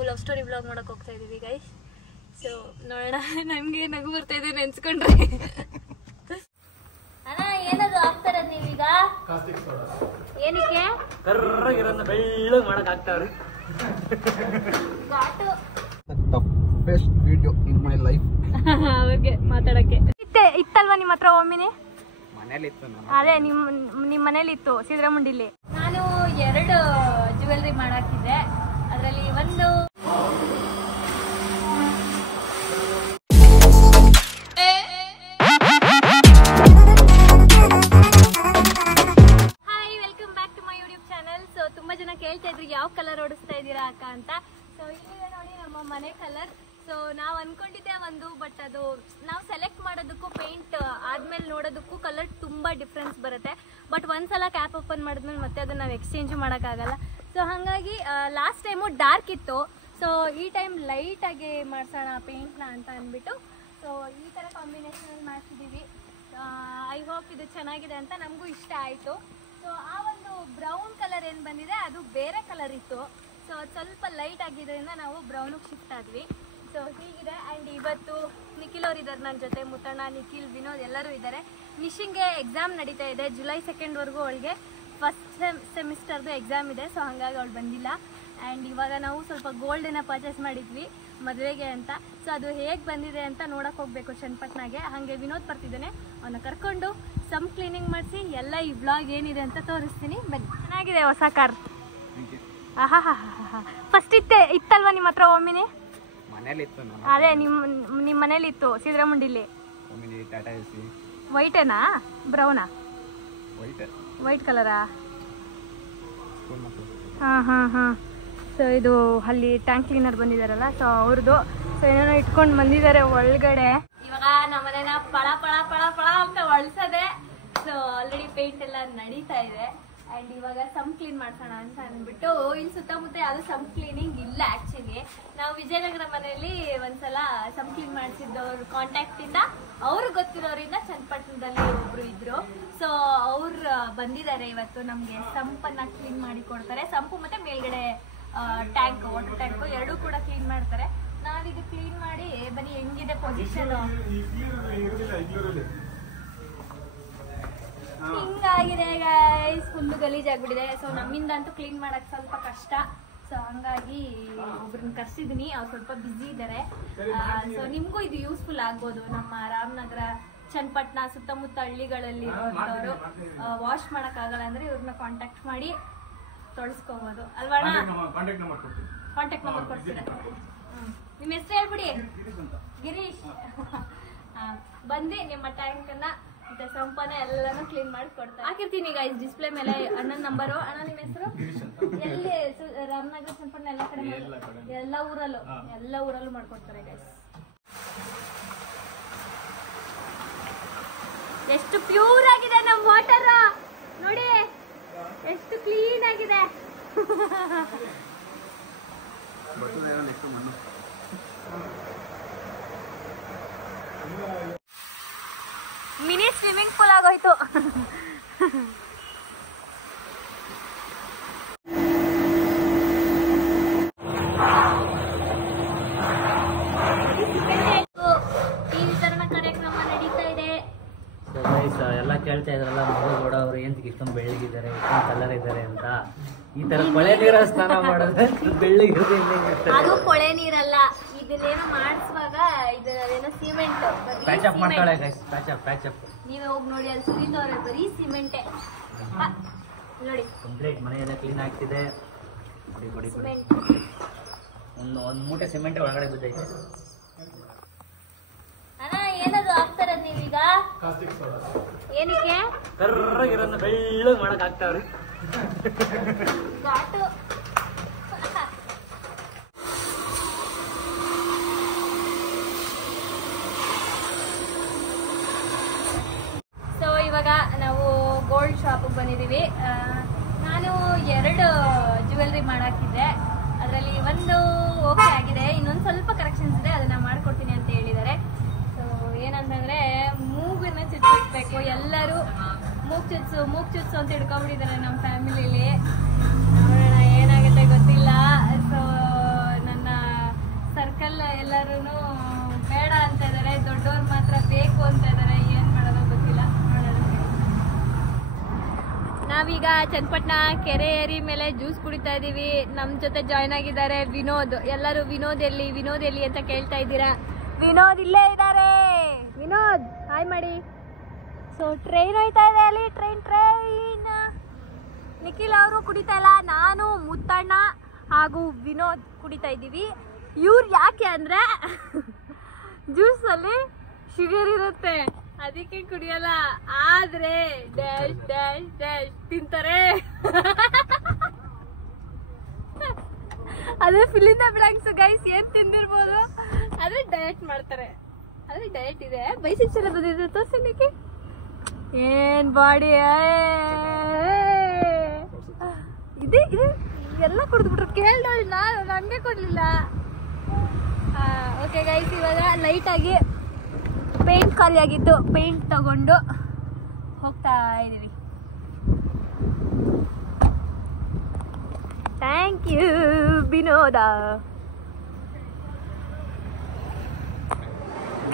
ನಾವು love story blog ಮಾಡಕ್ ಹೋಗ್ತಾ ಇದೀವಿ ಗೈಸ್. ಸೊ ನೋಡೋಣ, ನಮ್ಗೆ ನಗು ಬರ್ತಾ ಇದೆ ನೆನ್ಸ್ಕೊಂಡ್ರೆ. ಅಣ್ಣ ಏನದು ಆಗ್ತಾರದ್ ನೀವೀಗ? ಏನಕ್ಕೆ ಕರ್ರಗಿರೋದನ್ನ ಬೆಳ್ಳಗ್ ಮಾಡಕ್ ಆಗ್ತಾವ್ರಿ. Best video in my life. ಅವ್ರಿಗೆ ಮಾತಾಡಕ್ಕೆ ಇತ್ತಲ್ವಾ ನಿಮ್ಮ ಹತ್ರ ಒಮ್ಮಿನಿ? ಮನೇಲಿ ಇತ್ತು. ಅದೇ ನಿಮ್ ಮನೇಲಿ ಇತ್ತು ಸಿದ್ರಾಮುಂಡಿಲಿ. ನಾನು 2 ಜ್ಯುವೆಲ್ರಿ ಮಾಡಾಕಿದ್ದೆ. ಅದರಲ್ಲಿ ಒಂದು hi, welcome back to my YouTube channel. So ತುಂಬಾ ಜನ ಕೇಳ್ತಾ ಇದ್ರು ಯಾವ ಕಲರ್ ಓಡಿಸ್ತಾ ಇದ್ದೀರಾ ಅಕ್ಕ ಅಂತ. ಸೊ ಇಲ್ಲಿದೆ ನೋಡಿ ನಮ್ಮ ಮನೆ ಕಲರ್. ಸೊ ನಾವು ಅನ್ಕೊಂಡಿದ್ದೆ ಒಂದು, ಬಟ್ ಅದು ನಾವು ಸೆಲೆಕ್ಟ್ ಮಾಡೋದಕ್ಕೂ ಪೇಂಟ್ ಆದ್ಮೇಲೆ ನೋಡೋದಕ್ಕೂ ಕಲರ್ ತುಂಬಾ ಡಿಫ್ರೆನ್ಸ್ ಬರುತ್ತೆ. ಬಟ್ ಒಂದ್ಸಲ ಕ್ಯಾಪ್ ಓಪನ್ ಮಾಡಿದ್ಮೇಲೆ ಮತ್ತೆ ಅದನ್ನ ನಾವು ಎಕ್ಸ್ಚೇಂಜ್ ಮಾಡೋಕ್ಕಾಗಲ್ಲ. ಸೊ ಹಾಗಾಗಿ ಲಾಸ್ಟ್ ಟೈಮು ಡಾರ್ಕ್ ಇತ್ತು. ಸೊ ಈ ಟೈಮ್ ಲೈಟ್ ಆಗಿ ಮಾಡ್ಸೋಣ ಪೇಂಟ್ನ ಅಂತ ಅಂದ್ಬಿಟ್ಟು ಸೊ ಈ ಥರ ಕಾಂಬಿನೇಷನ್ ಮಾಡ್ತಿದ್ದೀವಿ. ಐ ಹೋಪ್ ಇದು ಚೆನ್ನಾಗಿದೆ ಅಂತ, ನಮಗೂ ಇಷ್ಟ ಆಯಿತು. ಸೊ ಆ ಒಂದು ಬ್ರೌನ್ ಕಲರ್ ಏನು ಬಂದಿದೆ ಅದು ಬೇರೆ ಕಲರ್ ಇತ್ತು. ಸೊ ಸ್ವಲ್ಪ ಲೈಟ್ ಆಗಿದ್ದರಿಂದ ನಾವು ಬ್ರೌನಿಗೆ ಶಿಫ್ಟ್ ಆದ್ವಿ. ಸೊ ಹೀಗಿದೆ. ಆ್ಯಂಡ್ ಇವತ್ತು ನಿಖಿಲ್ ಅವ್ರು ಇದ್ದಾರೆ ನನ್ನ ಜೊತೆ. ಮುತ್ತಣ್ಣ, ನಿಖಿಲ್, ವಿನೋದ್ ಎಲ್ಲರೂ ಇದ್ದಾರೆ. ನಿಶಿಂಗೆ ಎಕ್ಸಾಮ್ ನಡೀತಾ ಇದೆ. ಜುಲೈ 2 ಅವಳಿಗೆ ಫಸ್ಟ್ ಸೆಮಿಸ್ಟರ್ದು ಎಕ್ಸಾಮ್ ಇದೆ. ಸೊ ಹಾಗಾಗಿ ಅವಳು ಬಂದಿಲ್ಲ. ಆ್ಯಂಡ್ ಇವಾಗ ನಾವು ಸ್ವಲ್ಪ ಗೋಲ್ಡನ್ನ ಪರ್ಚೇಸ್ ಮಾಡಿದ್ವಿ ಮದುವೆಗೆ ಅಂತ. ಸೊ ಅದು ಹೇಗೆ ಬಂದಿದೆ ಅಂತ ನೋಡಕ್ಕೆ ಹೋಗಬೇಕು ಚನ್ನಪಟ್ಟಣಗೆ. ಹಾಗೆ ವಿನೋದ್ ಬರ್ತಿದ್ದಾನೆ, ಅವನ್ನ ಕರ್ಕೊಂಡು ಸಮ್ ಕ್ಲೀನಿಂಗ್ ಮಾಡಿಸಿ ಎಲ್ಲ ಈ ಬ್ಲಾಗ್ ಏನಿದೆ ಅಂತ ತೋರಿಸ್ತೀನಿ. ಬನ್ನಿ. ಚೆನ್ನಾಗಿದೆ ಹೊಸ ಕಾರ್. ಆಹಾ ಹಾ ಹಾ ಹಾ. ಫಸ್ಟ್ ಇತ್ತಲ್ವಾ ನಿಮ್ಮ ಹತ್ರ ಒಮ್ಮಿನಿ? ಮನೇಲಿ ಇತ್ತು. ಅದೇ ನಿಮ್ಮ ಮನೇಲಿ ಇತ್ತು ಸಿದ್ರಾಮುಂಡಿಲಿ. ವೈಟೇನಾ ಬ್ರೌನಾ? ವೈಟ್ ಕಲರಾ? ಹಾಂ ಹಾಂ ಹಾಂ. ಸೊ ಇದು ಅಲ್ಲಿ ಟ್ಯಾಂಕ್ ಕ್ಲೀನರ್ ಬಂದಿದ್ದಾರಲ್ಲ, ಸೊ ಅವ್ರದ್ದು. ಸೊ ಏನೇನೋ ಇಟ್ಕೊಂಡು ಬಂದಿದ್ದಾರೆ ಒಳಗಡೆ. ಇವಾಗ ನಮ್ಮನೇನ ಪಳ ಪಳ ಪಳ ಪಳ ಅಂತ ಒಳ್ಸದೆ. ಸೊ ಆಲ್ರೆಡಿ ಪೇಂಟ್ ಎಲ್ಲ ನಡೀತಾ ಇದೆ. ಆ್ಯಂಡ್ ಇವಾಗ ಸಮ್ ಕ್ಲೀನ್ ಮಾಡ್ಸೋಣ ಅಂತ ಅಂದ್ಬಿಟ್ಟು, ಇಲ್ಲಿ ಸುತ್ತಮುತ್ತ ಯಾವುದು ಸಮ್ ಕ್ಲೀನಿಂಗ್ ಇಲ್ಲ. ಆ್ಯಕ್ಚುಲಿ ನಾವು ವಿಜಯನಗರ ಮನೆಯಲ್ಲಿ ಒಂದ್ಸಲ ಸಮ್ ಕ್ಲೀನ್ ಮಾಡಿಸಿದ್ದವ್ರ ಕಾಂಟ್ಯಾಕ್ಟಿಂದ, ಅವ್ರು ಗೊತ್ತಿರೋರಿಂದ ಚನ್ನಪಟ್ಟಣದಲ್ಲಿ ಒಬ್ರು ಇದ್ರು. ಸೊ ಅವ್ರು ಬಂದಿದ್ದಾರೆ ಇವತ್ತು. ನಮಗೆ ಸಂಪನ್ನ ಕ್ಲೀನ್ ಮಾಡಿ ಕೊಡ್ತಾರೆ. ಸಂಪು ಮತ್ತೆ ಮೇಲ್ಗಡೆ ಟ್ಯಾಂಕ್, ವಾಟರ್ ಟ್ಯಾಂಕ್ ಎರಡೂ ಕೂಡ ಕ್ಲೀನ್ ಮಾಡ್ತಾರೆ. ನಾವಿದು ಕ್ಲೀನ್ ಮಾಡಿ ಬನ್ನಿ ಹೆಂಗಿದೆ ಪೊಸಿಷನ್. ಹಿಂಗಾಗಿದೆ ಗೈಸ್, ಫುಲ್ಲು ಗಲೀಜಾಗ್ಬಿಟ್ಟಿದೆ. ಸೊ ನಮ್ಮಿಂದ ಅಂತೂ ಕ್ಲೀನ್ ಮಾಡಕ್ ಸ್ವಲ್ಪ ಕಷ್ಟ. ಸೊ ಹಂಗಾಗಿ ಒಬ್ರನ್ನ ಕರ್ಸಿದೀನಿ, ಅವ್ರು ಸ್ವಲ್ಪ ಬ್ಯುಸಿ ಇದ್ದಾರೆ. ಸೊ ನಿಮ್ಗೂ ಇದು ಯೂಸ್ಫುಲ್ ಆಗ್ಬೋದು. ನಮ್ಮ ರಾಮನಗರ, ಚನ್ನಪಟ್ಟಣ ಸುತ್ತಮುತ್ತ ಹಳ್ಳಿಗಳಲ್ಲಿ ಇರುವಂತವ್ರು ವಾಶ್ ಮಾಡಕ್ಕಾಗಲ್ಲ ಅಂದ್ರೆ ಇವ್ರನ್ನ ಕಾಂಟ್ಯಾಕ್ಟ್ ಮಾಡಿ ತೊಳಸ್ಕೋಬಹುದು ಅಲ್ವಾ? ಕಾಂಟ್ಯಾಕ್ಟ್ ನಂಬರ್ ಕೊಡ್ತೀನಿ. ನಿಮ್ಮ ಹೆಸರು ಹೇಳ್ಬಿಡಿ. ಗಿರೀಶ್. ಬಂದು ನಿಮ್ಮ ಟ್ಯಾಂಕ್ ಅನ್ನ ಮತ್ತೆ ಸಂಪನ್ನ ಎಲ್ಲಾನು ಕ್ಲೀನ್ ಮಾಡಿ ಕೊಡ್ತಾರೆ. ಹಾಕಿರ್ತೀನಿ ಗೈಸ್ ಡಿಸ್ಪ್ಲೇ ಮೇಲೆ ಅಣ್ಣನ ನಂಬರು. ಅಣ್ಣ ನಿಮ್ಮ ಹೆಸರು? ಎಲ್ಲಿ? ರಾಮನಗರ, ಚನ್ನಪಟ್ಟಣ ಎಲ್ಲ ಕಡೆ, ಎಲ್ಲ ಊರಲ್ಲೂ ಮಾಡ್ಕೊಡ್ತಾರೆ ಗೈಸ್. ಎಷ್ಟು ಪ್ಯೂರ್ ಆಗಿದೆ ನಮ್ಮ ವಾಟರ್ ನೋಡಿ, ಎಷ್ಟು ಕ್ಲೀನ್ ಆಗಿದೆ. ಮಿನಿ ಸ್ವಿಮ್ಮಿಂಗ್ ಪೂಲ್ ಆಗೋಯ್ತು. ಈ ವಿತರಣಾ ಕಾರ್ಯಕ್ರಮ ನಡೀತಾ ಇದೆ. ಎಲ್ಲ ಕೇಳ್ತಾ ಇದ್ರಲ್ಲ ಮಗುಗೌಡ ಅವ್ರು ಏಂತಕ್ಕೆ ಇಷ್ಟೊಂದು ಬೆಳ್ಳಗಿದ್ದಾರೆ, ಇಷ್ಟೊಂದು ಕಲರ್ ಇದ್ದಾರೆ ಅಂತ. ಈ ತರ ಕೊಳೆ ನೀರ ಸ್ನಾನ ಮಾಡೋದ್ರೆ ಬೆಳ್ಳಗಿರೋದು. ಅದು ಕೊಳೆ ನೀರಲ್ಲ, ಇದನ್ನೇನೋ ಮಾಡಿಸುವಾಗ ಇದೇನೋ ಸಿಮೆಂಟ್ ಪ್ಯಾಚಪ್ ಮಾಡ್ತಾಳೆ ಗೈಸ್. ಪ್ಯಾಚಪ್ ನೀವೇ ಹೋಗಿ ನೋಡಿ, ಅಲ್ಲಿ ಸುರಿದವ್ರೆ ಬರೀ ಸಿಮೆಂಟೆ ನೋಡಿ. ಕಂಪ್ಲೀಟ್ ಮನೆಯೆಲ್ಲ ಕ್ಲೀನ್ ಆಗ್ತಿದೆ. ಕೊಡಿ ಒಂದು ಮೂಟೆ ಸಿಮೆಂಟ್ ಒಳಗಡೆ ಬಿದ್ದೈತೆ. ಅಣ್ಣ ಏನದು ಆಗ್ತಾರದ್ ನೀವೀಗ? ಏನಕ್ಕೆ? ಕರ್ರಗಿರೋದನ್ನ ಬೆಳ್ಳಗ್ ಮಾಡಕ್ ಆಗ್ತಾವ್ರಿ. ಘಾಟು. ಸೊ ಇವಾಗ ನಾವು ಗೋಲ್ಡ್ ಶಾಪಿಗೆ ಬಂದಿದ್ದೀವಿ. ನಾನು 2 ಜ್ಯುವೆಲ್ರಿ ಮಾಡಾಕಿದ್ದೆ. ಅದರಲ್ಲಿ ಒಂದು ಓಕೆ ಆಗಿದೆ, ಇನ್ನೊಂದು ಸ್ವಲ್ಪ ಕರೆಕ್ಷನ್ಸ್ ಇದೆ, ಅದನ್ನ ಮಾಡ್ಕೊಡ್ತೀನಿ ಅಂತ ಹೇಳಿದ್ದಾರೆ. ಸೊ ಏನಂತಂದ್ರೆ ಮೂಗನ್ನ ಚುಚ್ಚಿಸ್ಬೇಕು. ಎಲ್ಲರೂ ಮೂಗ್ ಚುಚ್ಚು ಅಂತ ಹಿಡ್ಕೊಂಡ್ಬಿಟ್ಟಿದ್ದಾರೆ ನಮ್ಮ ಫ್ಯಾಮಿಲಿಲಿ. ನೋಡೋಣ ಏನಾಗುತ್ತೆ ಗೊತ್ತಿಲ್ಲ. ಸೊ ನನ್ನ ನಾವೀಗ ಚನ್ನಪಟ್ಟಣ ಕೆರೆ ಏರಿ ಮೇಲೆ ಜ್ಯೂಸ್ ಕುಡಿತಾ ಇದೀವಿ. ನಮ್ ಜೊತೆ ಜಾಯ್ನ್ ಆಗಿದ್ದಾರೆ ವಿನೋದ್. ಎಲ್ಲರೂ ವಿನೋದ್ ಎಲ್ಲಿ ಅಂತ ಕೇಳ್ತಾ ಇದ್ದೀರಾ. ವಿನೋದ್ ಇಲ್ಲೇ ಇದ್ದಾರೆ. ವಿನೋದ್ ಹಾಯ್ ಮಾಡಿ. ಸೊ ಟ್ರೈನ್ ಹೋಯ್ತಾ ಇದೆ ಅಲ್ಲಿ. ಟ್ರೈನ್ ನಿಖಿಲ್ ಅವರು ಕುಡಿತಾ ಇಲ್ಲ, ನಾನು ಮುತ್ತಣ್ಣ ಹಾಗೂ ವಿನೋದ್ ಕುಡಿತಾ ಇದ್ದೀವಿ. ಇವ್ರು ಯಾಕೆ ಅಂದ್ರೆ ಜ್ಯೂಸಲ್ಲಿ ಶುಗರ್ ಇರುತ್ತೆ, ಅದಕ್ಕೆ ಕುಡಿಯಲ್ಲ. ಆದ್ರೆ ಡ್ಯಾಶ್ ಡ್ಯಾಶ್ ಡ್ಯಾಶ್ ತಿಂತಾರೆ. ಅದೇ ಫಿಲಿಂದ ಬ್ಲಾಂಕ್ಸ್ ಗೈಸ್. ಏನ್ ತಿಂದಿರ್ಬೋದು ಆದ್ರೆ ಡಯಟ್ ಮಾಡ್ತಾರೆ. ಆದ್ರೆ ಡಯಟ್ ಇದೆ. ಬೈಸಿಪ್ಸ್ ಎಲ್ಲ ಬಂದಿದೆ ತೋರ್ಸಕ್ಕೆ. ಏನ್ ಬಾಡಿ ಇದೆ ಇದು ಎಲ್ಲ ಕುಡಿದ್ಬಿಟ್ರು. ಕೇಳ್ದವಳು ನಾನು, ನನ್ಗೆ ಕೊಡ್ಲಿಲ್ಲ. ಓಕೆ ಗೈಸ್, ಇವಾಗ ಲೈಟ್ ಆಗಿ ಪೇಂಟ್ ಖಾಲಿ ಆಗಿತ್ತು. ಪೇಂಟ್ ತಗೊಂಡು ಹೋಗ್ತಾ ಇದೀವಿ. Thank you Vinoda.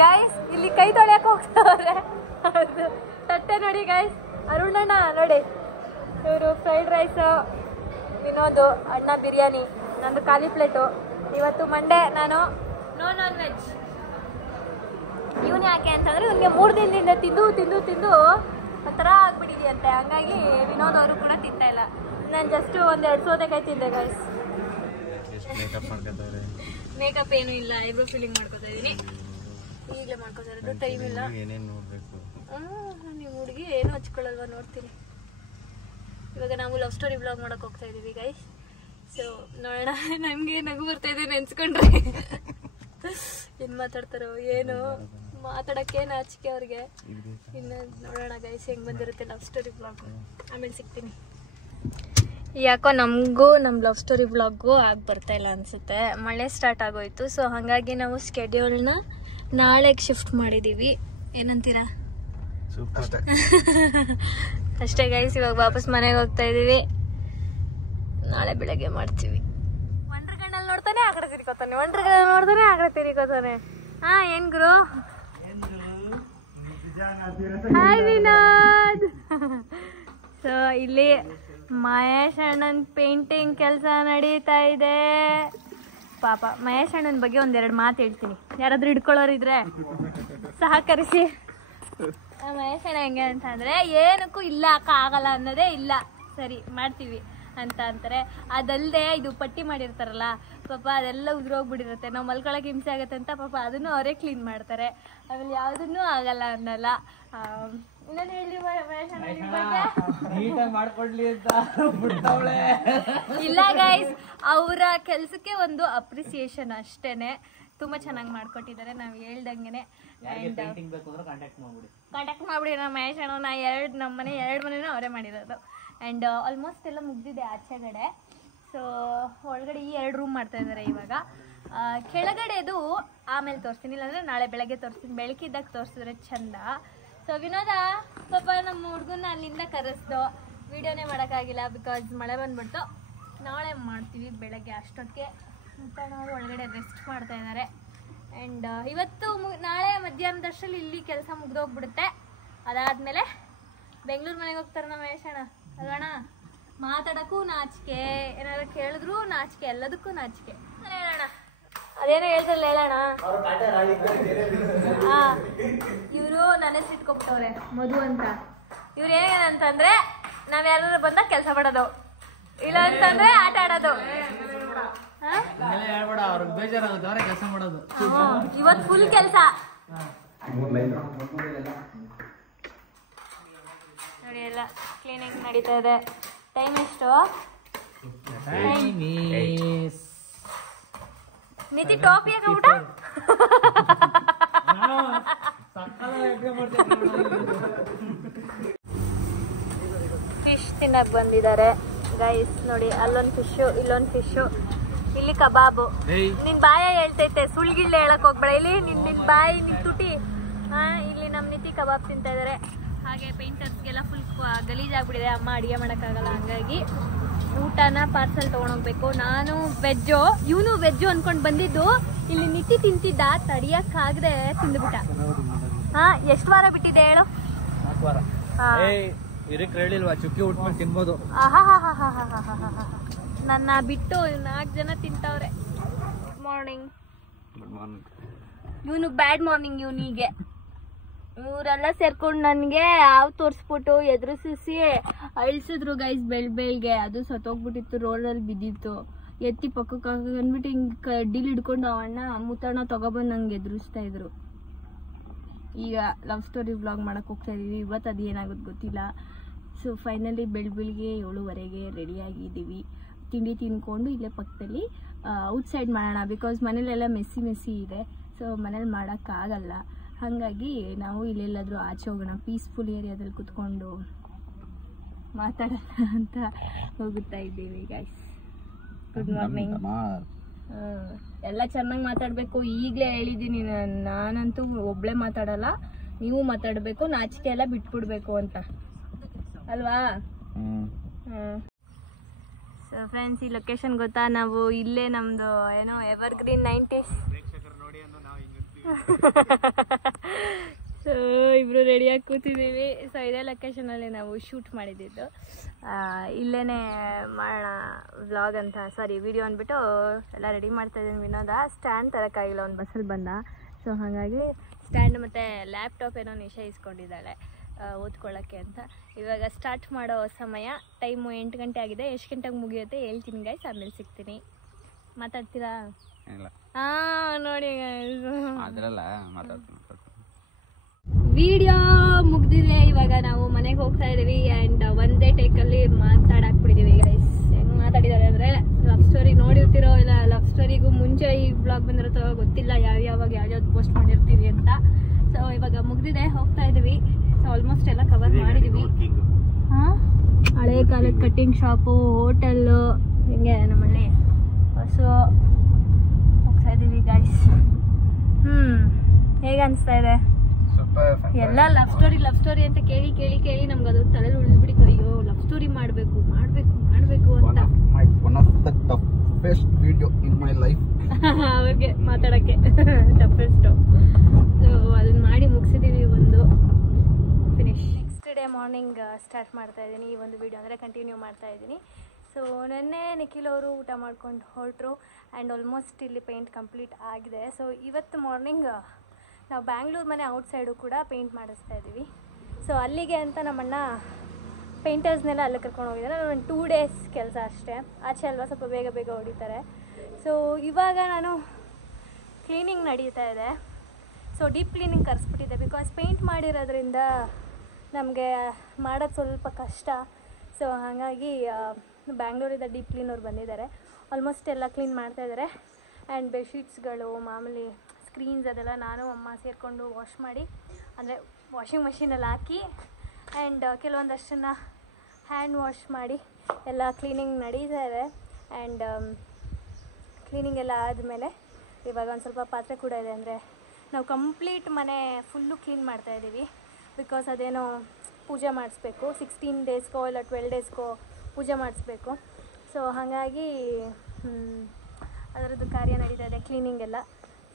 ಗೈಸ್ ಇಲ್ಲಿ ಕೈ ತೊಳೆಯಕ್ಕೆ ಹೋಗ್ತಾವ್ರೆ. ತಟ್ಟೆ ನೋಡಿ ಗೈಸ್. ಅರುಣಣ್ಣ ನೋಡಿ, ಇವರು ಫ್ರೈಡ್ ರೈಸ್, ವಿನೋದು ಅಣ್ಣ ಬಿರಿಯಾನಿ, ನಂದು ಖಾಲಿ ಪ್ಲೇಟು. ಇವತ್ತು ಮಂಡೇ, ನಾನು ನಾನ್ ವೆಜ್. ಇವನು ಯಾಕೆ ಅಂತಂದ್ರೆ ಇವನಿಗೆ 3 ದಿನದಿಂದ ತಿಂದು ಒಂಥರ ಆಗ್ಬಿಟ್ಟಿದೆಯಂತೆ. ಹಂಗಾಗಿ ವಿನೋದ್ ಅವರು ಕೂಡ ತಿಂತಾ ಇಲ್ಲ. ನಾನು ಜಸ್ಟ್ 1-2 ಸೌತೆಕಾಯಿ ತಿಂದೆ ಗೈಸ್. ಮೇಕಪ್ ಏನು ಇಲ್ಲ, ಐಬ್ರೋ ಫಿಲ್ಲಿಂಗ್ ಮಾಡ್ಕೋತಾ ಇದೀನಿ. ಈಗಲೇ ಮಾಡ್ಕೋತಾ ಇರೋದು, ಟೈಮ್ ಇಲ್ಲ. ನೀವು ಹುಡುಗಿ ಏನು ಹಚ್ಕೊಳ್ಳಲ್ವಾ ನೋಡ್ತೀನಿ. ಇವಾಗ ನಾವು ಲವ್ ಸ್ಟೋರಿ ಬ್ಲಾಗ್ ಮಾಡಕ್ ಹೋಗ್ತಾ ಇದೀವಿ ಗೈಸ್. ಸೊ ನೋಡೋಣ. ನಮ್ಗೆ ನಗು ಬರ್ತಾ ಇದೆ ನೆನ್ಸ್ಕೊಂಡ್ರೆ. ಏನ್ ಮಾತಾಡ್ತಾರೋ ಏನು, ಮಾತಾಡಕ್ಕೆ ನಾಚಿಕೆ ಅವ್ರಿಗೆ. ಇನ್ನು ನೋಡೋಣ ಗೈಸ್ ಹೆಂಗ್ ಬಂದಿರುತ್ತೆ ಲವ್ ಸ್ಟೋರಿ ಬ್ಲಾಗ್. ಆಮೇಲೆ ಸಿಗ್ತೀನಿ. ಯಾಕೋ ನಮಗೂ ನಮ್ಮ ಲವ್ ಸ್ಟೋರಿ ಬ್ಲಾಗು ಆಗಿ ಬರ್ತಾ ಇಲ್ಲ ಅನ್ಸುತ್ತೆ. ಮಳೆ ಸ್ಟಾರ್ಟ್ ಆಗೋಯ್ತು. ಸೊ ಹಾಗಾಗಿ ನಾವು ಸ್ಕೆಡ್ಯೂಲ್ನ ನಾಳೆಗೆ ಶಿಫ್ಟ್ ಮಾಡಿದೀವಿ. ಏನಂತೀರಾ? ಅಷ್ಟೇ ಗೈಸ್. ಇವಾಗ ವಾಪಸ್ ಮನೆಗೆ ಹೋಗ್ತಾ ಇದೀವಿ. ನಾಳೆ ಬೆಳಗ್ಗೆ ಮಾಡ್ತೀವಿ. ಒಂಡ್ರಗಣ್ಣಲ್ಲಿ ನೋಡ್ತಾನೆ ಆ ಕಡೆ ತಿರ್ಕೋತಾನೆ, ಒಂಡ್ರಗಣ್ಣಲ್ಲಿ ನೋಡ್ತಾನೆ ಆ ಕಡೆ ತಿರ್ಕೋತಾನೆ. ಹಾ ಏನ್ ಗುರು? ಹಾಯ್ ವಿನೋದ್. ಸೊ ಇಲ್ಲಿ ಮಹೇಶ್ ಅಣ್ಣನ್ ಪೇಂಟಿಂಗ್ ಕೆಲಸ ನಡೀತಾ ಇದೆ. ಪಾಪ ಮಹೇಶ್ ಅಣ್ಣನ ಬಗ್ಗೆ 1-2 ಮಾತು ಹೇಳ್ತೀನಿ. ಯಾರಾದ್ರೂ ಹಿಡ್ಕೊಳ್ಳೋರಿದ್ರೆ ಸಹಕರಿಸಿ. ಮಹೇಶ್ ಅಣ್ಣ ಹೆಂಗೆ ಅಂತಂದ್ರೆ ಏನಕ್ಕೂ ಇಲ್ಲ ಅಕ್ಕ ಆಗಲ್ಲ ಅನ್ನೋದೇ ಇಲ್ಲ, ಸರಿ ಮಾಡ್ತೀವಿ ಅಂತ ಅಂತಾರೆ. ಅದಲ್ಲದೆ ಇದು ಪಟ್ಟಿ ಮಾಡಿರ್ತಾರಲ್ಲ ಪಾಪ, ಅದೆಲ್ಲ ಉದುರೋಗ್ಬಿಟ್ಟಿರುತ್ತೆ. ನಾವು ಮಲ್ಕೊಳಕ್ಕೆ ಹಿಂಸೆ ಆಗುತ್ತೆ ಅಂತ ಪಾಪ ಅದನ್ನು ಅವರೇ ಕ್ಲೀನ್ ಮಾಡ್ತಾರೆ. ಆಮೇಲೆ ಯಾವುದನ್ನೂ ಆಗಲ್ಲ ಅನ್ನಲ್ಲ. ಇನ್ನೇನು ಹೇಳಿ ಮಹೇಶ್ ಅಣ್ಣ ಇಲ್ಲ ಗೈಸ್, ಅವರ ಕೆಲಸಕ್ಕೆ ಒಂದು ಅಪ್ರಿಸಿಯೇಷನ್ ಅಷ್ಟೇನೆ. ತುಂಬಾ ಚೆನ್ನಾಗಿ ಮಾಡ್ಕೊಟ್ಟಿದ್ದಾರೆ. ನಾವು ಹೇಳ್ದಂಗೆನೆ ಕಾಂಟ್ಯಾಕ್ಟ್ ಮಾಡ್ಬಿಡಿ. ನಮ್ಮ ಮಹೇಶ್ ಅಣ್ಣ ನಮ್ಮ ಮನೆ 2 ಮನೆನೂ ಅವರೇ ಮಾಡಿರೋದು. ಆ್ಯಂಡ್ ಆಲ್ಮೋಸ್ಟ್ ಎಲ್ಲ ಮುಗ್ದಿದೆ ಆಚೆಗಡೆ. ಸೊ ಒಳಗಡೆ ಈ 2 ರೂಮ್ ಮಾಡ್ತಾ ಇದ್ದಾರೆ ಇವಾಗ. ಕೆಳಗಡೆದು ಆಮೇಲೆ ತೋರಿಸ್ತೀನಿ, ಇಲ್ಲಾಂದರೆ ನಾಳೆ ಬೆಳಗ್ಗೆ ತೋರಿಸ್ತೀನಿ. ಬೆಳಕಿದ್ದಾಗ ತೋರಿಸಿದ್ರೆ ಚಂದ. ಸೊ ವಿನೋದ ಪಾಪ ನಮ್ಮ ಹುಡುಗನ ಅಲ್ಲಿಂದ ಕರೆಸ್ದು ವಿಡಿಯೋನೇ ಮಾಡೋಕ್ಕಾಗಿಲ್ಲ, ಬಿಕಾಸ್ ಮಳೆ ಬಂದ್ಬಿಡ್ತು. ನಾಳೆ ಮಾಡ್ತೀವಿ ಬೆಳಗ್ಗೆ ಅಷ್ಟೊತ್ತಿಗೆ. ಮುತ್ತಣ್ಣವರು ಒಳಗಡೆ ರೆಸ್ಟ್ ಮಾಡ್ತಾ ಇದ್ದಾರೆ. ಆ್ಯಂಡ್ ಇವತ್ತು ನಾಳೆ ಮಧ್ಯಾಹ್ನದಷ್ಟರಲ್ಲಿ ಇಲ್ಲಿ ಕೆಲಸ ಮುಗ್ದೋಗ್ಬಿಡುತ್ತೆ. ಅದಾದಮೇಲೆ ಬೆಂಗಳೂರು ಮನೆಗೆ ಹೋಗ್ತಾರೆ ನಮ್ಮ ಮಹೇಶ್ ಅಣ್ಣ ಅಲ್ವಣ್ಣ. ಮಾತಾಡೋಕ್ಕೂ ನಾಚಿಕೆ, ಏನಾದ್ರು ಕೇಳಿದ್ರು ನಾಚಿಕೆ, ಎಲ್ಲದಕ್ಕೂ ನಾಚಿಕೆ. ಹೇಳೋಣ ಅದೇನೋ ಹೇಳ್ತಲ್ಲ ಹೇಳೋಣ. ಹಾಂ, ಇವರು ನನ್ನ ಹೆಸರು ಇಟ್ಕೊಬಿಟ್ಟವ್ರೆ ಮಧು ಅಂತ. ಇವ್ರು ಏನಂತಂದ್ರೆ ನಾವು ಯಾರು ಬಂದಾಗ ಕೆಲಸ ಮಾಡೋದು, ಇಲ್ಲ ಅಂತಂದ್ರೆ ಆಟ ಆಡೋದು. ಇವತ್ತು ಫುಲ್ ಕೆಲಸ ನೋಡಿ. ಎಲ್ಲ ಕ್ಲೀನಿಂಗ್ ನಡೀತಾ ಇದೆ. ಟೈಮ್ ಎಷ್ಟು? ನಿತಿ ಟಾಪ್ ಯಾಕೆ ಊಟ? ಫಿಶ್ ತಿನ್ನಕ್ ಬಂದಿದ್ದಾರೆ ಗೈಸ್. ನೋಡಿ ಅಲ್ಲೊಂದು ಫಿಶು, ಇಲ್ಲೊಂದು ಫಿಶು, ಇಲ್ಲಿ ಕಬಾಬು. ನಿನ್ ಬಾಯ ಹೇಳ್ತೈತೆ, ಸುಳ್ಗಿಳ್ಳೆ ಹೇಳಕ್ ಹೋಗ್ಬೇಡ. ಇಲ್ಲಿ ನಿನ್ ಬಾಯಿ ನಿನ್ ತುಟಿ. ಇಲ್ಲಿ ನಮ್ಮ ನಿತಿ ಕಬಾಬ್ ತಿಂತಾ ಇದಾರೆ. ಹಾಗೆ ಪೇಂಟರ್ಸ್ಗೆಲ್ಲ ಫುಲ್ ಗಲೀಜಾಗ್ಬಿಟ್ಟಿದೆ. ಅಮ್ಮ ಅಡುಗೆ ಮಾಡೋಕ್ಕಾಗಲ್ಲ, ಹಂಗಾಗಿ ಊಟನ ಪಾರ್ಸಲ್ ತೊಗೊಂಡೋಗ್ಬೇಕು. ನಾನು ವೆಜ್ಜು, ಇವನು ವೆಜ್ಜು ಅಂದ್ಕೊಂಡು ಬಂದಿದ್ದು. ಇಲ್ಲಿ ನಿತಿ ತಿಂತಿದ್ದ, ತಡಿಯಕ್ಕಾಗದೆ ತಿಂದುಬಿಟ್ಟ. ಎಷ್ಟು ವಾರ ಬಿಟ್ಟಿದೆ ಹೇಳು? ಇದಕ್ಕೆ ಹೇಳಿಲ್ವಾ ಚುಕ್ಕಿ ಉಟ್ಮೇಲೆ ತಿನ್ಬೋದು. ನನ್ನ ಬಿಟ್ಟು 4 ಜನ ತಿಂತವ್ರೆ. Good morning. ಇವನು ಬ್ಯಾಡ್ ಮಾರ್ನಿಂಗ್. ಇವನಿಗೆ ಇವರೆಲ್ಲ ಸೇರ್ಕೊಂಡು ನನಗೆ ಹಾವು ತೋರಿಸ್ಬಿಟ್ಟು ಎದುರಿಸಿ ಅಳಿಸಿದ್ರು ಗೈಸ್. ಬೆಳ್ಗೆ ಅದು ಸತ್ತೋಗ್ಬಿಟ್ಟಿತ್ತು, ರೋಡಲ್ಲಿ ಬಿದ್ದಿತ್ತು. ಎತ್ತಿ ಪಕ್ಕಕ್ಕೆ ಅಂದ್ಬಿಟ್ಟು ಹಿಂಗೆ ಕಡ್ಡಿಲಿ ಹಿಡ್ಕೊಂಡು ಅವಣ್ಣ ಮುತ್ತಣ್ಣ ತಗೊಬಂದು ನಂಗೆ ಎದುರಿಸ್ತಾ ಇದ್ರು. ಈಗ ಲವ್ ಸ್ಟೋರಿ ವ್ಲಾಗ್ ಮಾಡಕ್ಕೆ ಹೋಗ್ತಾ ಇದೀವಿ. ಇವತ್ತು ಅದು ಏನಾಗುತ್ತೆ ಗೊತ್ತಿಲ್ಲ. ಸೊ ಫೈನಲಿ ಬೆಳಿಗ್ಗೆ 7:15 ರೆಡಿಯಾಗಿದ್ದೀವಿ. ತಿಂಡಿ ತಿನ್ಕೊಂಡು ಇಲ್ಲೇ ಪಕ್ಕದಲ್ಲಿ ಔಟ್ಸೈಡ್ ಮಾಡೋಣ. ಬಿಕಾಸ್ ಮನೇಲೆಲ್ಲ ಮೆಸ್ಸಿ ಇದೆ. ಸೊ ಮನೇಲಿ ಮಾಡೋಕ್ಕಾಗಲ್ಲ. ಹಾಗಾಗಿ ನಾವು ಇಲ್ಲೆಲ್ಲಾದರೂ ಆಚೆ ಹೋಗೋಣ, ಪೀಸ್ಫುಲ್ ಏರಿಯಾದಲ್ಲಿ ಕುತ್ಕೊಂಡು ಮಾತಾಡೋಣ ಅಂತ ಹೋಗುತ್ತಾ ಇದ್ದೀವಿ ಗೈಸ್. Good morning. ಎಲ್ಲ ಚೆನ್ನಾಗಿ ಮಾತಾಡಬೇಕು. ಈಗಲೇ ಹೇಳಿದ್ದೀನಿ, ನಾನಂತೂ ಒಬ್ಳೆ ಮಾತಾಡಲ್ಲ, ನೀವು ಮಾತಾಡಬೇಕು, ನಾಚಿಕೆ ಎಲ್ಲ ಬಿಟ್ಬಿಡ್ಬೇಕು ಅಂತ ಅಲ್ವಾ? ಸೊ ಫ್ರೆಂಡ್ಸ್, ಈ ಲೊಕೇಶನ್ ಗೊತ್ತಾ? ನಾವು ಇಲ್ಲೇ ನಮ್ಮದು ಏನೋ ಎವರ್ಗ್ರೀನ್ 90s. ಸೊ ಇಬ್ರು ರೆಡಿಯಾಗಿ ಕೂತಿದ್ದೀವಿ. ಸೊ ಇದೇ ಲೊಕೇಶನಲ್ಲಿ ನಾವು ಶೂಟ್ ಮಾಡಿದ್ದು. ಇಲ್ಲೇ ಮಾಡೋಣ ವ್ಲಾಗ್ ಅಂತ, ಸಾರಿ ವಿಡಿಯೋ ಅಂದ್ಬಿಟ್ಟು ಎಲ್ಲ ರೆಡಿ ಮಾಡ್ತಾಯಿದ್ದೀನಿ. ವಿನೋದ ಸ್ಟ್ಯಾಂಡ್ ತರೋಕ್ಕಾಗಿಲ್ಲ, ಒಂದು ಬಸ್ಸಲ್ಲಿ ಬಂದ. ಸೊ ಹಾಗಾಗಿ ಸ್ಟ್ಯಾಂಡ್ ಮತ್ತು ಲ್ಯಾಪ್ಟಾಪ್ ಏನೋ ನಿಶಾ ಇಸ್ಕೊಂಡಿದ್ದಾಳೆ ಓದ್ಕೊಳ್ಳೋಕ್ಕೆ ಅಂತ. ಇವಾಗ ಸ್ಟಾರ್ಟ್ ಮಾಡೋ ಸಮಯ. ಟೈಮು 8 ಗಂಟೆ ಆಗಿದೆ. ಎಷ್ಟು ಗಂಟೆಗೆ ಮುಗಿಯುತ್ತೆ ಹೇಳ್ತೀನಿ ಗೈಸ್, ಆಮೇಲೆ ಸಿಗ್ತೀನಿ. ಮಾತಾಡ್ತೀರಾ? ನೋಡಿ ವಿಡಿಯೋ ಮುಗ್ದಿದೆ. ಇವಾಗ ನಾವು ಮನೆಗೆ ಹೋಗ್ತಾ ಇದೀವಿ. ಆ್ಯಂಡ್ ಒಂದೇ ಟೇಕಲ್ಲಿ ಮಾತಾಡಾಕ್ಬಿಟ್ಟಿದ್ದೀವಿ ಗೈಸ್. ಹೆಂಗೆ ಮಾತಾಡಿದ್ದಾರೆ ಅಂದರೆ, ಲವ್ ಸ್ಟೋರಿ ನೋಡಿರ್ತಿರೋ ಇಲ್ಲ ಲವ್ ಸ್ಟೋರಿಗೂ ಮುಂಚೆ ಈ ಬ್ಲಾಗ್ ಬಂದಿರುತ್ತೋ ಗೊತ್ತಿಲ್ಲ, ಯಾವ್ಯಾವ್ದು ಪೋಸ್ಟ್ ಮಾಡಿರ್ತೀವಿ ಅಂತ. ಸೊ ಇವಾಗ ಮುಗ್ದಿದೆ, ಹೋಗ್ತಾ ಇದೀವಿ. ಸೊ ಆಲ್ಮೋಸ್ಟ್ ಎಲ್ಲ ಕವರ್ ಮಾಡಿದೀವಿ. ಹಳೆ ಕಾಲದ ಕಟ್ಟಿಂಗ್ ಶಾಪು, ಹೋಟೆಲ್ಲು, ಹಿಂಗೆ ನಮ್ಮಲ್ಲಿ ಸೊ ಹೋಗ್ತಾ ಇದೀವಿ ಗೈಸ್. ಹೇಗೆ ಅನಿಸ್ತಾ ಇದೆ? ಎಲ್ಲ ಲವ್ ಸ್ಟೋರಿ ಅಂತ ಕೇಳಿ ಕೇಳಿ ಕೇಳಿ ನಮ್ಗೆ ಅದು ತಲೆಯಲ್ಲಿ ಉಳಿದ್ಬಿಟ್ಟು, ಅಯ್ಯೋ ಲವ್ ಸ್ಟೋರಿ ಮಾಡಬೇಕು ಅಂತ. One of the toughest video in my life. ಅವ್ರಿಗೆ ಮಾತಾಡೋಕ್ಕೆ ಟಫೆಸ್ಟ್. ಸೊ ಅದನ್ನ ಮಾಡಿ ಮುಗಿಸಿದೀವಿ. ಒಂದು finish. Next day morning start ಮಾಡ್ತಾ ಇದ್ದೀನಿ ಈ ಒಂದು ವಿಡಿಯೋ, ಅಂದರೆ ಕಂಟಿನ್ಯೂ ಮಾಡ್ತಾ ಇದ್ದೀನಿ. ಸೊ ನೆನ್ನೆ ನಿಖಿಲ್ ಅವರು ಊಟ ಮಾಡ್ಕೊಂಡು ಹೊರಟರು. ಆ್ಯಂಡ್ ಆಲ್ಮೋಸ್ಟ್ ಇಲ್ಲಿ ಪೇಂಟ್ ಕಂಪ್ಲೀಟ್ ಆಗಿದೆ. ಸೊ ಇವತ್ತು ಮಾರ್ನಿಂಗ್ ನಾವು ಬ್ಯಾಂಗ್ಳೂರು ಮನೆ ಔಟ್ಸೈಡು ಕೂಡ ಪೇಂಟ್ ಮಾಡಿಸ್ತಾ ಇದ್ದೀವಿ. ಸೊ ಅಲ್ಲಿಗೆ ಅಂತ ನಮ್ಮಣ್ಣ ಪೇಂಟರ್ಸ್ನೆಲ್ಲ ಅಲ್ಲಿ ಕರ್ಕೊಂಡು ಹೋಗಿದ್ದಾರೆ. ಒಂದು 2 ಡೇಸ್ ಕೆಲಸ ಅಷ್ಟೇ. ಆಚೆ ಅಲ್ವಾ, ಸ್ವಲ್ಪ ಬೇಗ ಹೊಡಿತಾರೆ. ಸೊ ಇವಾಗ ನಾನು ಕ್ಲೀನಿಂಗ್ ನಡೀತಾ ಇದೆ. ಸೊ ಡೀಪ್ ಕ್ಲೀನಿಂಗ್ ಕರೆಸ್ಬಿಟ್ಟಿದ್ದೆ. ಬಿಕಾಸ್ ಪೇಂಟ್ ಮಾಡಿರೋದ್ರಿಂದ ನಮಗೆ ಮಾಡೋದು ಸ್ವಲ್ಪ ಕಷ್ಟ. ಸೊ ಹಾಗಾಗಿ ಬ್ಯಾಂಗ್ಳೂರಿಂದ ಡೀಪ್ ಕ್ಲೀನವ್ರು ಬಂದಿದ್ದಾರೆ. ಆಲ್ಮೋಸ್ಟ್ ಎಲ್ಲ ಕ್ಲೀನ್ ಮಾಡ್ತಾಯಿದ್ದಾರೆ. ಆ್ಯಂಡ್ ಬೆಡ್ಶೀಟ್ಸ್ಗಳು, ಮಾಮೂಲಿ ಸ್ಕ್ರೀನ್ಸ್, ಅದೆಲ್ಲ ನಾನು ಅಮ್ಮ ಸೇರಿಕೊಂಡು ವಾಶ್ ಮಾಡಿ, ಅಂದರೆ ವಾಷಿಂಗ್ ಮಷೀನಲ್ಲಿ ಹಾಕಿ ಆ್ಯಂಡ್ ಕೆಲವೊಂದಷ್ಟನ್ನು ಹ್ಯಾಂಡ್ ವಾಶ್ ಮಾಡಿ ಎಲ್ಲ ಕ್ಲೀನಿಂಗ್ ನಡೀತಾ ಇದೆ. ಆ್ಯಂಡ್ ಕ್ಲೀನಿಂಗ್ ಎಲ್ಲ ಆದಮೇಲೆ ಇವಾಗ ಒಂದು ಸ್ವಲ್ಪ ಪಾತ್ರೆ ಕೂಡ ಇದೆ. ಅಂದರೆ ನಾವು ಕಂಪ್ಲೀಟ್ ಮನೆ ಫುಲ್ಲು ಕ್ಲೀನ್ ಮಾಡ್ತಾಯಿದ್ದೀವಿ. ಬಿಕಾಸ್ ಅದೇನೋ ಪೂಜೆ ಮಾಡಿಸ್ಬೇಕು, 16 ಡೇಸ್ಗೋ ಇಲ್ಲ 12 ಡೇಸ್ಗೋ ಪೂಜೆ ಮಾಡಿಸ್ಬೇಕು. ಸೊ ಹಾಗಾಗಿ ಅದರದ್ದು ಕಾರ್ಯ ನಡೀತಾ ಇದೆ, ಕ್ಲೀನಿಂಗ್ ಎಲ್ಲ.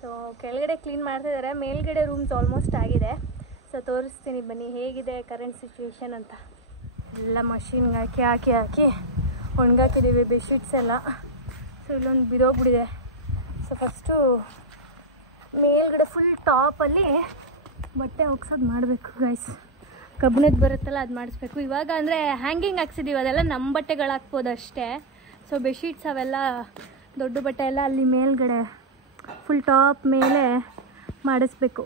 ಸೊ ಕೆಳಗಡೆ ಕ್ಲೀನ್ ಮಾಡ್ತಾಯಿದ್ದಾರೆ. ಮೇಲ್ಗಡೆ ರೂಮ್ಸ್ ಆಲ್ಮೋಸ್ಟ್ ಆಗಿದೆ. ಸೊ ತೋರಿಸ್ತೀನಿ ಬನ್ನಿ ಹೇಗಿದೆ ಕರೆಂಟ್ ಸಿಚುವೇಶನ್ ಅಂತ. ಎಲ್ಲ ಮಷಿನ್ಗೆ ಹಾಕಿ ಒಣಗಾಕಿದ್ದೀವಿ ಬೆಡ್ಶೀಟ್ಸ್ ಎಲ್ಲ. ಸೊ ಇಲ್ಲೊಂದು ಬಿದೋಗ್ಬಿಟ್ಟಿದೆ. ಸೊ ಫಸ್ಟು ಮೇಲ್ಗಡೆ ಫುಲ್ ಟಾಪಲ್ಲಿ ಬಟ್ಟೆ ಒಗ್ಸೋದು ಮಾಡಬೇಕು ಗೈಸ್. ಕಬ್ಬಿಣದ್ದು ಬರುತ್ತಲ್ಲ ಅದು ಮಾಡಿಸ್ಬೇಕು. ಇವಾಗ ಅಂದರೆ ಹ್ಯಾಂಗಿಂಗ್ ಹಾಕ್ಸಿದ್ದೀವಿ, ಅದೆಲ್ಲ ನಮ್ಮ ಬಟ್ಟೆಗಳು ಹಾಕ್ಬೋದು ಅಷ್ಟೇ. ಸೊ ಬೆಡ್ಶೀಟ್ಸ್ ಅವೆಲ್ಲ ದೊಡ್ಡ ಬಟ್ಟೆ ಎಲ್ಲ ಅಲ್ಲಿ ಮೇಲ್ಗಡೆ ಫುಲ್ ಟಾಪ್ ಮೇಲೆ ಮಾಡಿಸ್ಬೇಕು.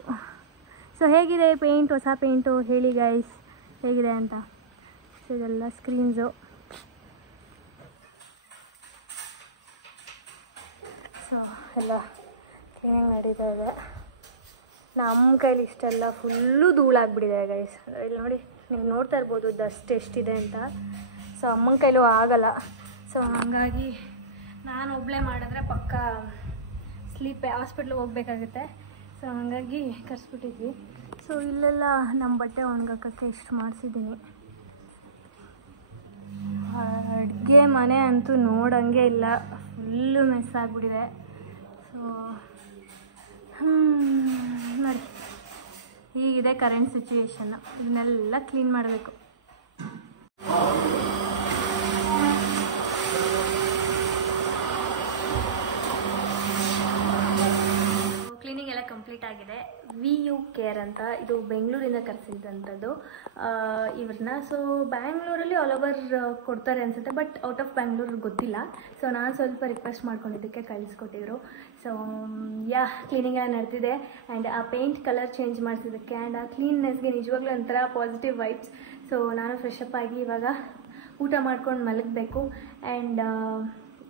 ಸೊ ಹೇಗಿದೆ ಪೇಂಟ್, ಹೊಸ ಪೇಂಟು ಹೇಳಿ ಗೈಸ್ ಹೇಗಿದೆ ಅಂತ. ಸೊ ಇದೆಲ್ಲ ಸ್ಕ್ರೀನ್ಸು. ಸೊ ಎಲ್ಲ ಕ್ಲೀನಿಂಗ್ ನಡೀತಾ ಇದೆ. ನಮ್ಮ ಕೈಲಿ ಇಷ್ಟೆಲ್ಲ ಫುಲ್ಲು ಧೂಳಾಗ್ಬಿಟ್ಟಿದೆ ಗೈಸ್. ಇಲ್ಲಿ ನೋಡಿ, ನೀವು ನೋಡ್ತಾ ಇರ್ಬೋದು ಡಸ್ಟ್ ಎಷ್ಟಿದೆ ಅಂತ. ಸೊ ಅಮ್ಮನ ಕೈಲೂ ಆಗಲ್ಲ. ಸೊ ಹಾಗಾಗಿ ನಾನು ಒಬ್ಬಳೇ ಮಾಡಿದ್ರೆ ಪಕ್ಕ ಹಾಸ್ಪಿಟ್ಲಿಗೆ ಹೋಗ್ಬೇಕಾಗುತ್ತೆ. ಸೊ ಹಾಗಾಗಿ ಕರೆಸ್ಬಿಟ್ಟಿದ್ವಿ. ಸೊ ಇಲ್ಲೆಲ್ಲ ನಮ್ಮ ಬಟ್ಟೆ ಒಣಗಾಕೋಕ್ಕೆ ಇಷ್ಟು ಮಾಡಿಸಿದ್ದೀನಿ. ಅಡುಗೆ ಮನೆ ಅಂತೂ ನೋಡೋಂಗೆ ಇಲ್ಲ, ಫುಲ್ಲು ಮೆಸ್ ಆಗಿಬಿಟ್ಟಿದೆ. ಸೊ ನೋಡಿ ಹೀಗಿದೆ ಕರೆಂಟ್ ಸಿಚುವೇಶನ್ನು. ಇದನ್ನೆಲ್ಲ ಕ್ಲೀನ್ ಮಾಡಬೇಕು. ಕ್ಲೀನಿಂಗ್ ಎಲ್ಲ ಕಂಪ್ಲೀಟ್ ಆಗಿದೆ. VU ಕೇರ್ ಅಂತ, ಇದು ಬೆಂಗಳೂರಿಂದ ಕರೆಸಿದಂಥದ್ದು ಇವ್ರನ್ನ. ಸೊ ಬ್ಯಾಂಗ್ಳೂರಲ್ಲಿ ಆಲ್ ಓವರ್ ಕೊಡ್ತಾರೆ ಅನಿಸುತ್ತೆ, ಬಟ್ ಔಟ್ ಆಫ್ ಬ್ಯಾಂಗ್ಳೂರ್ ಗೊತ್ತಿಲ್ಲ. ಸೊ ನಾನು ಸ್ವಲ್ಪ ರಿಕ್ವೆಸ್ಟ್ ಮಾಡ್ಕೊಂಡಿದ್ದಕ್ಕೆ ಕಳಿಸ್ಕೊಟ್ಟಿದ್ರು. ಸೊ ಕ್ಲೀನಿಂಗ್ ಎಲ್ಲ ನಡೆದಿದೆ. ಆ್ಯಂಡ್ ಆ ಪೇಂಟ್ ಕಲರ್ ಚೇಂಜ್ ಮಾಡಿಸಿದ್ದಕ್ಕೆ ಆ್ಯಂಡ್ ಆ ಕ್ಲೀನ್ನೆಸ್ಗೆ ನಿಜವಾಗ್ಲೂ ಒಂಥರ ಪಾಸಿಟಿವ್ ವೈಬ್ಸ್. ಸೊ ನಾನು ಫ್ರೆಶ್ ಅಪ್ ಆಗಿ ಇವಾಗ ಊಟ ಮಾಡ್ಕೊಂಡು ಮಲಗಬೇಕು. ಆ್ಯಂಡ್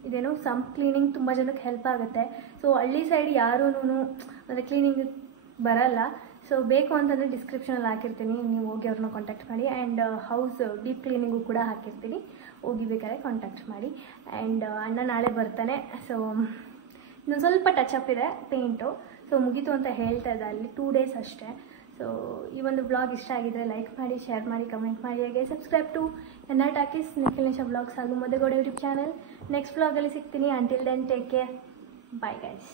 ಇದೇನು ಸಂಪ್ ಕ್ಲೀನಿಂಗ್ ತುಂಬ ಜನಕ್ಕೆ ಹೆಲ್ಪ್ ಆಗುತ್ತೆ. ಸೊ ಹಳ್ಳಿ ಸೈಡ್ ಯಾರೂ ಅಂದರೆ ಕ್ಲೀನಿಂಗ್ ಬರಲ್ಲ. ಸೊ ಬೇಕು ಅಂತಂದರೆ ಡಿಸ್ಕ್ರಿಪ್ಷನಲ್ಲಿ ಹಾಕಿರ್ತೀನಿ, ನೀವು ಹೋಗಿ ಅವ್ರನ್ನ ಕಾಂಟ್ಯಾಕ್ಟ್ ಮಾಡಿ. ಆ್ಯಂಡ್ ಹೌಸ್ ಡೀಪ್ ಕ್ಲೀನಿಂಗು ಕೂಡ ಹಾಕಿರ್ತೀನಿ, ಹೋಗಿ ಬೇಕಾದ್ರೆ ಕಾಂಟ್ಯಾಕ್ಟ್ ಮಾಡಿ. ಆ್ಯಂಡ್ ಅಣ್ಣ ನಾಳೆ ಬರ್ತಾನೆ. ಸೊ ಇನ್ನೊಂದು ಸ್ವಲ್ಪ ಟಚ್ ಅಪ್ ಇದೆ ಪೇಂಟು. ಸೊ ಮುಗೀತು ಅಂತ ಹೇಳ್ತಾ ಇದ್ದ, ಅಲ್ಲಿ 2 ಡೇಸ್ ಅಷ್ಟೇ. ಸೊ ಈ ಒಂದು ಬ್ಲಾಗ್ ಇಷ್ಟ ಆಗಿದ್ರೆ ಲೈಕ್ ಮಾಡಿ, ಶೇರ್ ಮಾಡಿ, ಕಮೆಂಟ್ ಮಾಡಿ. ಹಾಗೆ subscribe to NR Talkies, Nikhil Nisha vlogs ಹಾಗೂ ಮಧುಗೌಡ ಯೂಟ್ಯೂಬ್ ಚಾನಲ್. ನೆಕ್ಸ್ಟ್ ಬ್ಲಾಗಲ್ಲಿ ಸಿಗ್ತೀನಿ. Until then take care, bye guys.